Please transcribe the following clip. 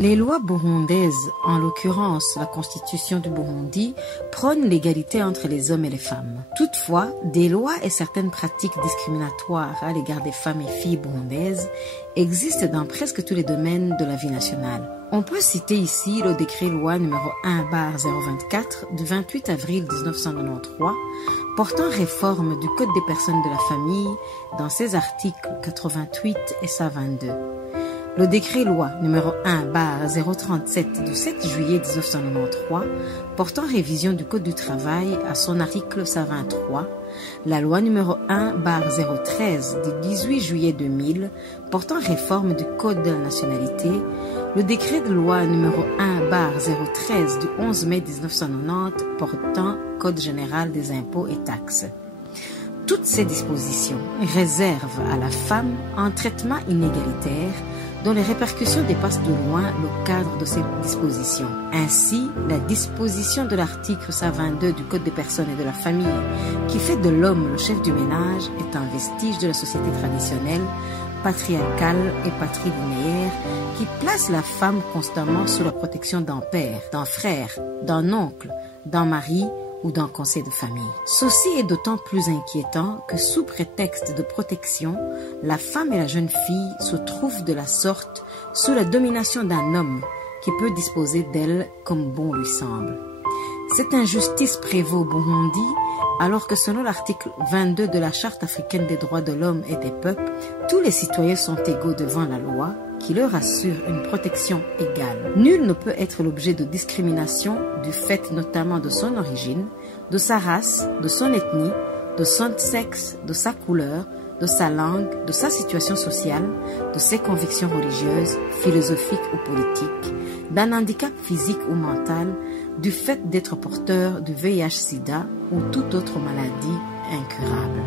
Les lois burundaises, en l'occurrence la constitution du Burundi, prônent l'égalité entre les hommes et les femmes. Toutefois, des lois et certaines pratiques discriminatoires à l'égard des femmes et filles burundaises existent dans presque tous les domaines de la vie nationale. On peut citer ici le décret-loi numéro 1/024 du 28 avril 1993 portant réforme du Code des personnes de la famille dans ses articles 88 et 122. Le décret-loi numéro 1/037 du 7 juillet 1993 portant révision du Code du travail à son article 123, la loi numéro 1/013 du 18 juillet 2000 portant réforme du Code de la nationalité, le décret de loi numéro 1/013 du 11 mai 1990 portant Code général des impôts et taxes. Toutes ces dispositions réservent à la femme un traitement inégalitaire dont les répercussions dépassent de loin le cadre de ces dispositions. Ainsi, la disposition de l'article 122 du Code des personnes et de la famille qui fait de l'homme le chef du ménage est un vestige de la société traditionnelle, patriarcale et patrilinéaire qui place la femme constamment sous la protection d'un père, d'un frère, d'un oncle, d'un mari ou d'un conseil de famille. Ceci est d'autant plus inquiétant que sous prétexte de protection, la femme et la jeune fille se trouvent de la sorte sous la domination d'un homme qui peut disposer d'elle comme bon lui semble. Cette injustice prévaut au Burundi alors que selon l'article 22 de la Charte africaine des droits de l'homme et des peuples, tous les citoyens sont égaux devant la loi qui leur assure une protection égale. Nul ne peut être l'objet de discrimination du fait notamment de son origine, de sa race, de son ethnie, de son sexe, de sa couleur, de sa langue, de sa situation sociale, de ses convictions religieuses, philosophiques ou politiques, d'un handicap physique ou mental, du fait d'être porteur du VIH-Sida ou toute autre maladie incurable.